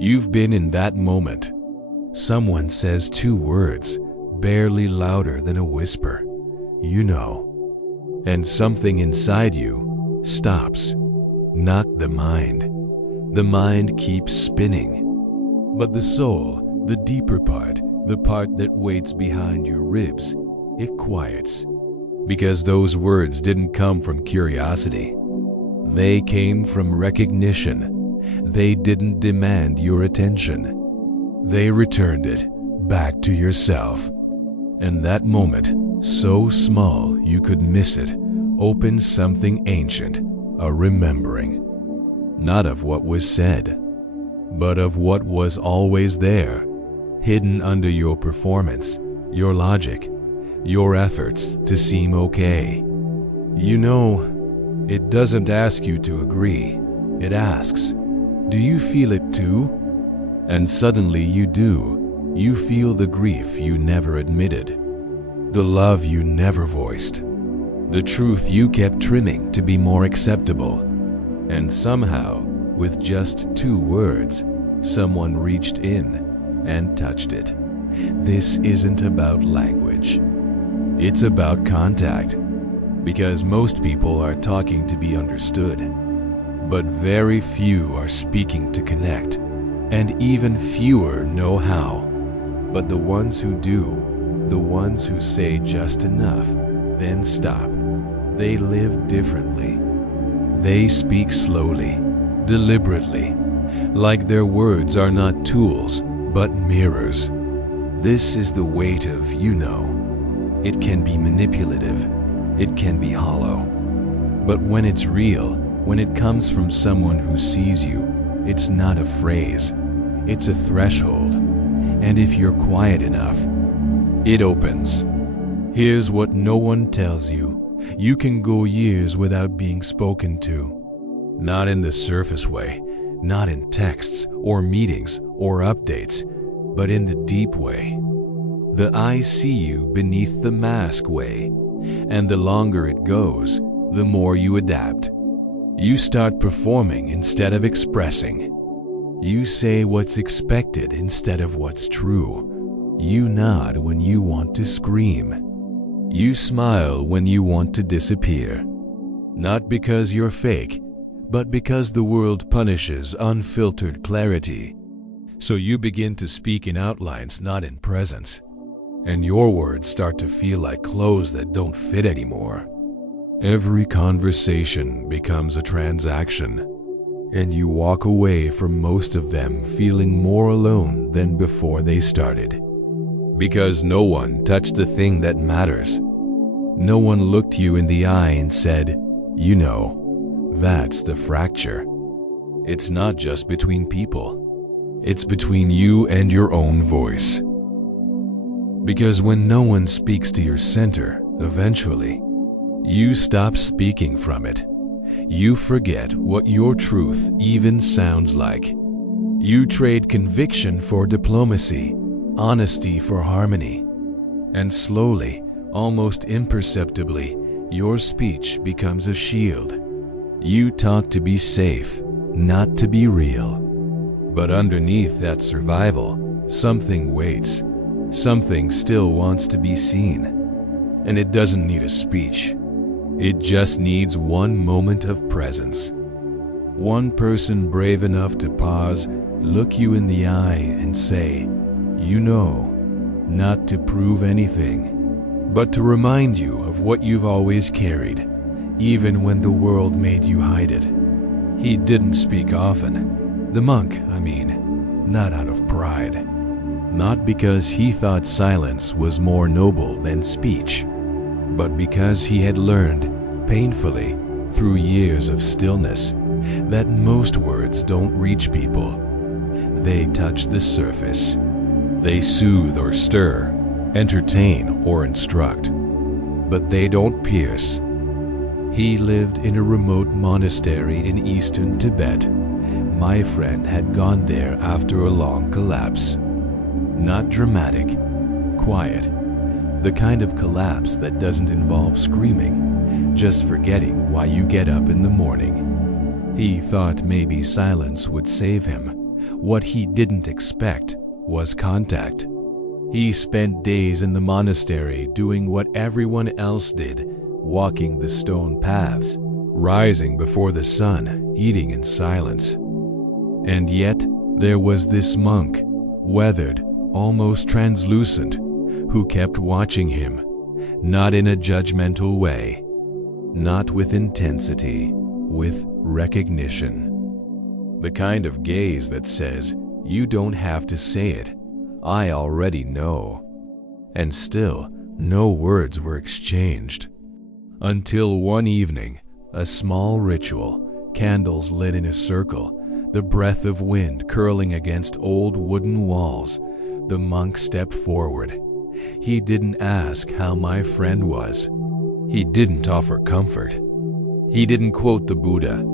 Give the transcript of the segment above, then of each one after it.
You've been in that moment. Someone says two words, barely louder than a whisper, "You know." And something inside you stops. Not the mind. The mind keeps spinning. But the soul, the deeper part, the part that waits behind your ribs, it quiets. Because those words didn't come from curiosity. They came from recognition. They didn't demand your attention. They returned it back to yourself. And that moment, so small you could miss it, opens something ancient, a remembering. Not of what was said, but of what was always there, hidden under your performance, your logic, your efforts to seem okay. You know, it doesn't ask you to agree. It asks, do you feel it too? And suddenly you do. You feel the grief you never admitted, the love you never voiced, the truth you kept trimming to be more acceptable. And somehow, with just two words, someone reached in and touched it. This isn't about language. It's about contact. Because most people are talking to be understood. But very few are speaking to connect. And even fewer know how. But the ones who do, the ones who say just enough, then stop, they live differently. They speak slowly, deliberately, like their words are not tools, but mirrors. This is the weight of, you know. It can be manipulative. It can be hollow. But when it's real, when it comes from someone who sees you, it's not a phrase. It's a threshold. And if you're quiet enough, it opens. Here's what no one tells you. You can go years without being spoken to. Not in the surface way, not in texts or meetings or updates, but in the deep way. The I see you beneath the mask way. And the longer it goes, the more you adapt. You start performing instead of expressing. You say what's expected instead of what's true. You nod when you want to scream. You smile when you want to disappear. Not because you're fake, but because the world punishes unfiltered clarity. So you begin to speak in outlines, not in presence. And your words start to feel like clothes that don't fit anymore. Every conversation becomes a transaction. And you walk away from most of them feeling more alone than before they started. Because no one touched the thing that matters. No one looked you in the eye and said, you know, that's the fracture. It's not just between people. It's between you and your own voice. Because when no one speaks to your center, eventually, you stop speaking from it. You forget what your truth even sounds like. You trade conviction for diplomacy, honesty for harmony. And slowly, almost imperceptibly, your speech becomes a shield. You talk to be safe, not to be real. But underneath that survival, something waits. Something still wants to be seen. And it doesn't need a speech. It just needs one moment of presence. One person brave enough to pause, look you in the eye and say, you know, not to prove anything, but to remind you of what you've always carried, even when the world made you hide it. He didn't speak often. The monk, I mean, not out of pride. Not because he thought silence was more noble than speech, but because he had learned, painfully, through years of stillness, that most words don't reach people. They touch the surface. They soothe or stir, entertain or instruct, but they don't pierce. He lived in a remote monastery in eastern Tibet. My friend had gone there after a long collapse. Not dramatic, quiet. The kind of collapse that doesn't involve screaming, just forgetting why you get up in the morning. He thought maybe silence would save him, What he didn't expect was contact. He spent days in the monastery doing what everyone else did, walking the stone paths, rising before the sun, eating in silence. And yet, there was this monk, weathered, almost translucent, who kept watching him, not in a judgmental way, not with intensity, with recognition. The kind of gaze that says, "You don't have to say it, I already know." And still, no words were exchanged. Until one evening, a small ritual, candles lit in a circle, the breath of wind curling against old wooden walls, the monk stepped forward. He didn't ask how my friend was. He didn't offer comfort. He didn't quote the Buddha.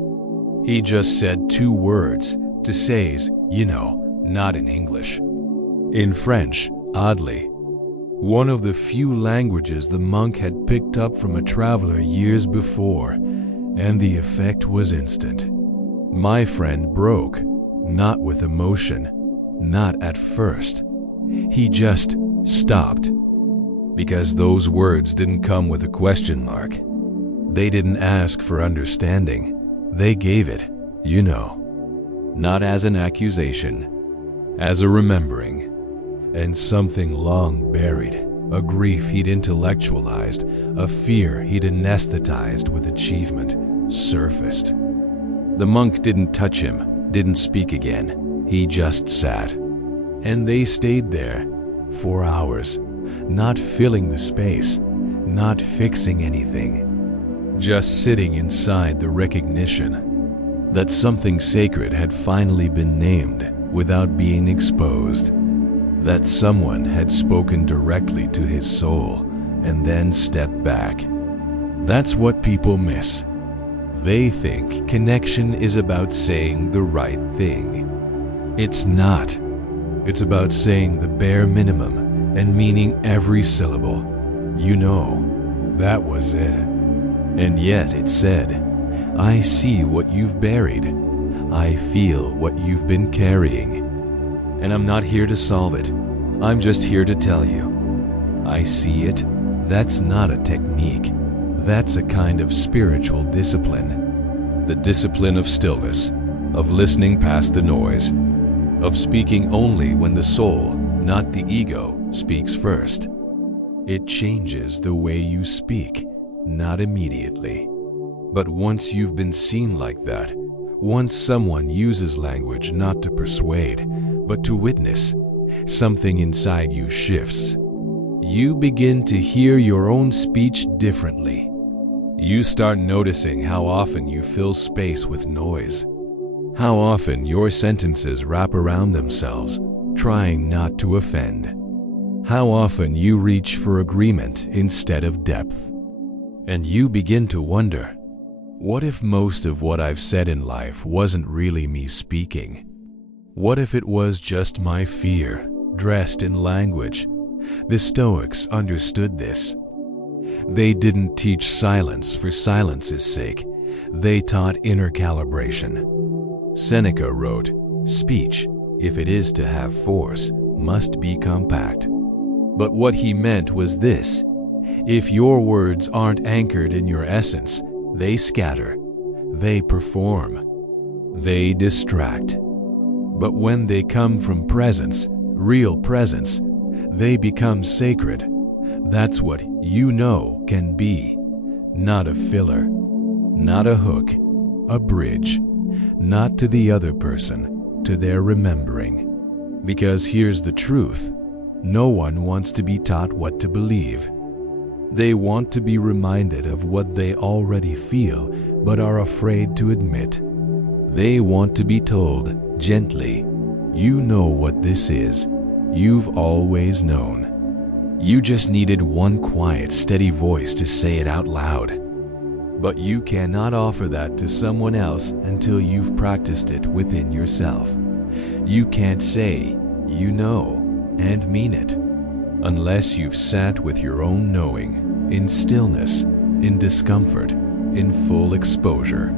He just said 2 words, to sais, not in English. In French, oddly. One of the few languages the monk had picked up from a traveler years before, and the effect was instant. My friend broke, not with emotion, not at first. He just stopped. Because those words didn't come with a question mark. They didn't ask for understanding. They gave it, not as an accusation, as a remembering. And something long buried, a grief he'd intellectualized, a fear he'd anesthetized with achievement, surfaced. The monk didn't touch him, didn't speak again. He just sat. And they stayed there for hours, not filling the space, not fixing anything. Just sitting inside the recognition that something sacred had finally been named without being exposed. That someone had spoken directly to his soul and then stepped back. That's what people miss. They think connection is about saying the right thing. It's not. It's about saying the bare minimum and meaning every syllable. That was it. And yet it said, "I see what you've buried. I feel what you've been carrying. And I'm not here to solve it. I'm just here to tell you. I see it. That's not a technique. That's a kind of spiritual discipline. The discipline of stillness, of listening past the noise, of speaking only when the soul, not the ego, speaks first. It changes the way you speak, not immediately. But once you've been seen like that, once someone uses language not to persuade, but to witness, something inside you shifts. You begin to hear your own speech differently. You start noticing how often you fill space with noise, how often your sentences wrap around themselves, trying not to offend, how often you reach for agreement instead of depth. And you begin to wonder, what if most of what I've said in life wasn't really me speaking? What if it was just my fear, dressed in language? The Stoics understood this. They didn't teach silence for silence's sake. They taught inner calibration. Seneca wrote, "Speech, if it is to have force, must be compact." But what he meant was this: if your words aren't anchored in your essence, they scatter, they perform, they distract. But when they come from presence, real presence, they become sacred. That's what can be. Not a filler, not a hook, a bridge, not to the other person, to their remembering. Because here's the truth: no one wants to be taught what to believe. They want to be reminded of what they already feel but are afraid to admit. They want to be told, gently, "You know what this is. You've always known. You just needed one quiet, steady voice to say it out loud." But you cannot offer that to someone else until you've practiced it within yourself. You can't say, "You know," and mean it, unless you've sat with your own knowing, in stillness, in discomfort, in full exposure.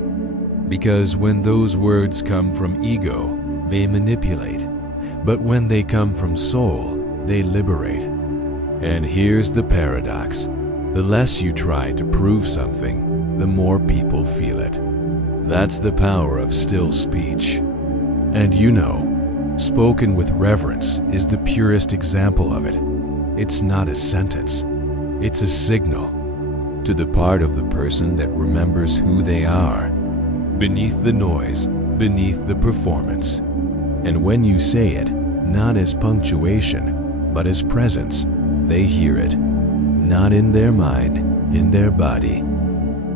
Because when those words come from ego, they manipulate. But when they come from soul, they liberate. And here's the paradox. The less you try to prove something, the more people feel it. That's the power of still speech. And you know, spoken with reverence is the purest example of it. It's not a sentence. It's a signal to the part of the person that remembers who they are, beneath the noise, beneath the performance. And when you say it, not as punctuation, but as presence, they hear it. Not in their mind, in their body.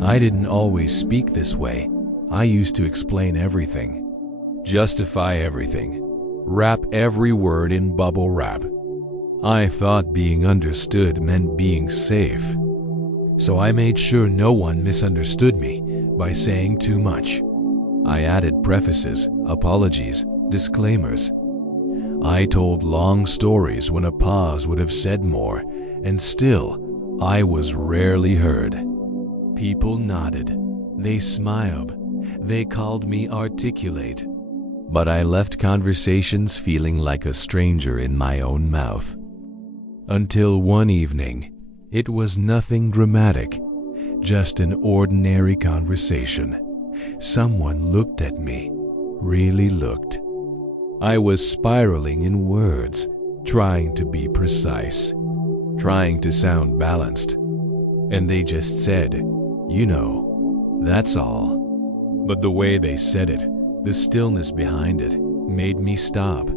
I didn't always speak this way. I used to explain everything, justify everything, wrap every word in bubble wrap. I thought being understood meant being safe. So I made sure no one misunderstood me by saying too much. I added prefaces, apologies, disclaimers. I told long stories when a pause would have said more, and still, I was rarely heard. People nodded. They smiled. They called me articulate. But I left conversations feeling like a stranger in my own mouth. Until one evening, it was nothing dramatic, just an ordinary conversation. Someone looked at me, really looked. I was spiraling in words, trying to be precise, trying to sound balanced. And they just said, "You know, that's all." But the way they said it, the stillness behind it, made me stop.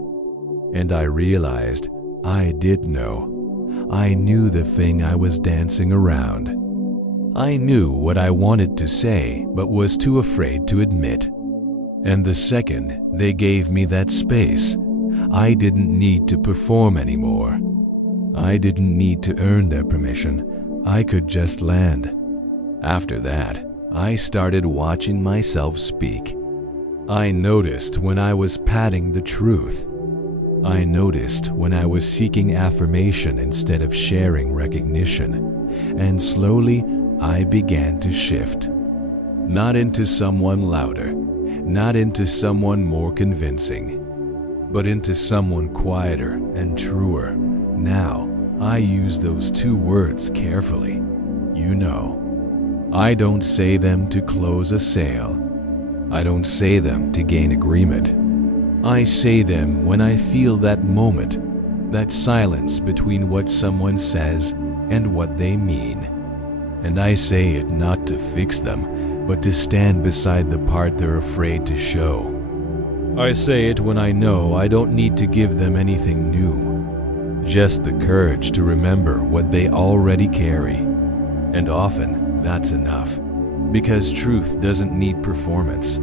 And I realized I did know. I knew the thing I was dancing around. I knew what I wanted to say, but was too afraid to admit. And the second they gave me that space, I didn't need to perform anymore. I didn't need to earn their permission. I could just land. After that, I started watching myself speak. I noticed when I was padding the truth. I noticed when I was seeking affirmation instead of sharing recognition. And slowly, I began to shift. Not into someone louder, not into someone more convincing, but into someone quieter and truer. Now, I use those two words carefully. You know. I don't say them to close a sale. I don't say them to gain agreement. I say them when I feel that moment, that silence between what someone says and what they mean. And I say it not to fix them, but to stand beside the part they're afraid to show. I say it when I know I don't need to give them anything new, just the courage to remember what they already carry. And often, that's enough, because truth doesn't need performance.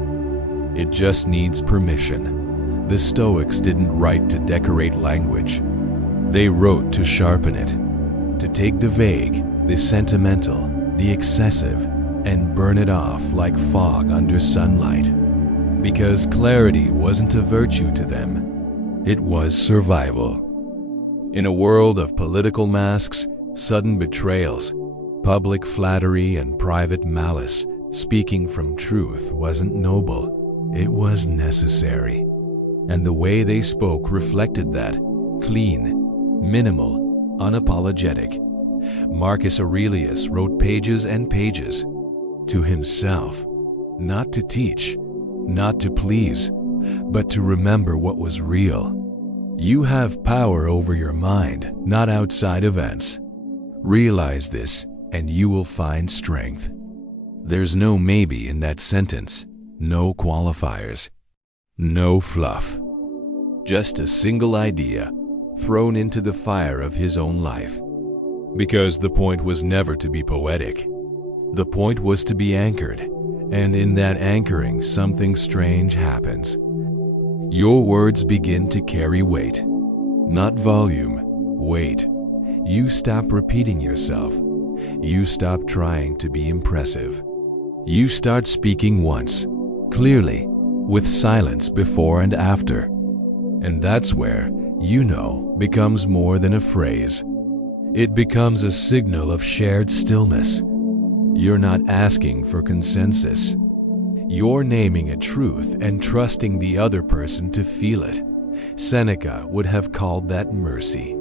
It just needs permission. The Stoics didn't write to decorate language. They wrote to sharpen it, to take the vague, the sentimental, the excessive, and burn it off like fog under sunlight. Because clarity wasn't a virtue to them. It was survival. In a world of political masks, sudden betrayals, public flattery, and private malice, speaking from truth wasn't noble. It was necessary. And the way they spoke reflected that. Clean, minimal, unapologetic. Marcus Aurelius wrote pages and pages. To himself. Not to teach, not to please, but to remember what was real. You have power over your mind, not outside events. Realize this, and you will find strength. There's no maybe in that sentence, no qualifiers, no fluff. Just a single idea, thrown into the fire of his own life. Because the point was never to be poetic. The point was to be anchored, and in that anchoring something strange happens. Your words begin to carry weight. Not volume, weight. You stop repeating yourself. You stop trying to be impressive. You start speaking once, clearly, with silence before and after. And that's where, you know, becomes more than a phrase. It becomes a signal of shared stillness. You're not asking for consensus. You're naming a truth and trusting the other person to feel it. Seneca would have called that mercy,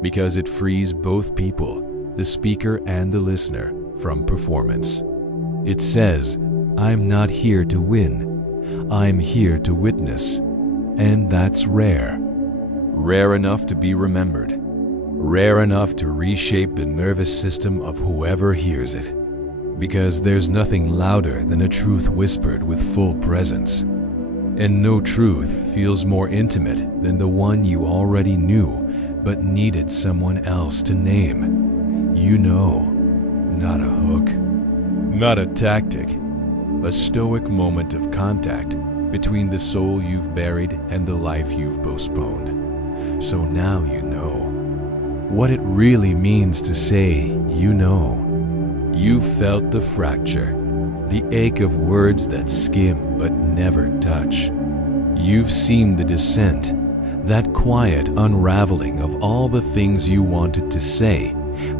because it frees both people, the speaker and the listener, from performance. It says, I'm not here to win, I'm here to witness. And that's rare. Rare enough to be remembered. Rare enough to reshape the nervous system of whoever hears it. Because there's nothing louder than a truth whispered with full presence. And no truth feels more intimate than the one you already knew but needed someone else to name. You know, not a hook, not a tactic, a stoic moment of contact between the soul you've buried and the life you've postponed. So now you know what it really means to say, you know. You've felt the fracture, the ache of words that skim but never touch. You've seen the descent, that quiet unraveling of all the things you wanted to say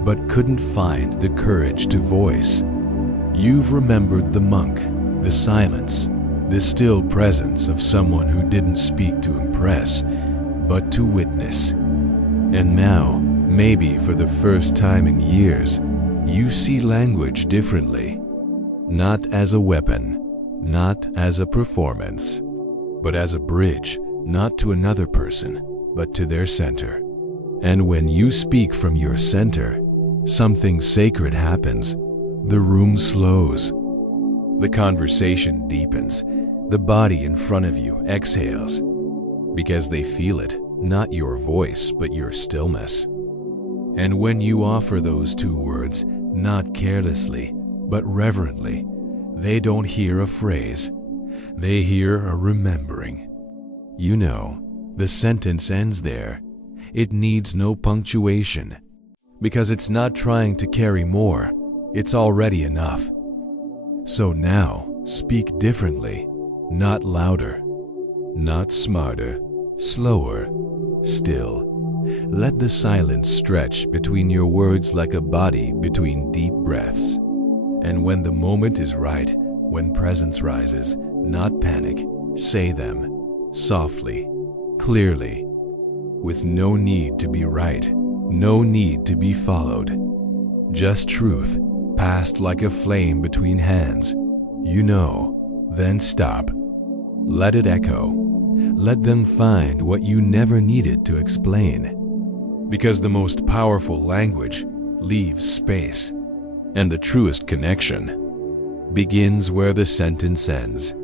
but couldn't find the courage to voice. You've remembered the monk, the silence, the still presence of someone who didn't speak to impress, but to witness. And now, maybe for the first time in years, you see language differently. Not as a weapon, not as a performance, but as a bridge, not to another person, but to their center. And when you speak from your center, something sacred happens. The room slows. The conversation deepens. The body in front of you exhales. Because they feel it, not your voice, but your stillness. And when you offer those two words, not carelessly, but reverently, they don't hear a phrase. They hear a remembering. You know, the sentence ends there. It needs no punctuation. Because it's not trying to carry more. It's already enough. So now, speak differently, not louder, not smarter, slower, still. Let the silence stretch between your words like a body between deep breaths. And when the moment is right, when presence rises, not panic, say them, softly, clearly, with no need to be right, no need to be followed. Just truth, passed like a flame between hands. You know, then stop. Let it echo. Let them find what you never needed to explain. Because the most powerful language leaves space, and the truest connection begins where the sentence ends.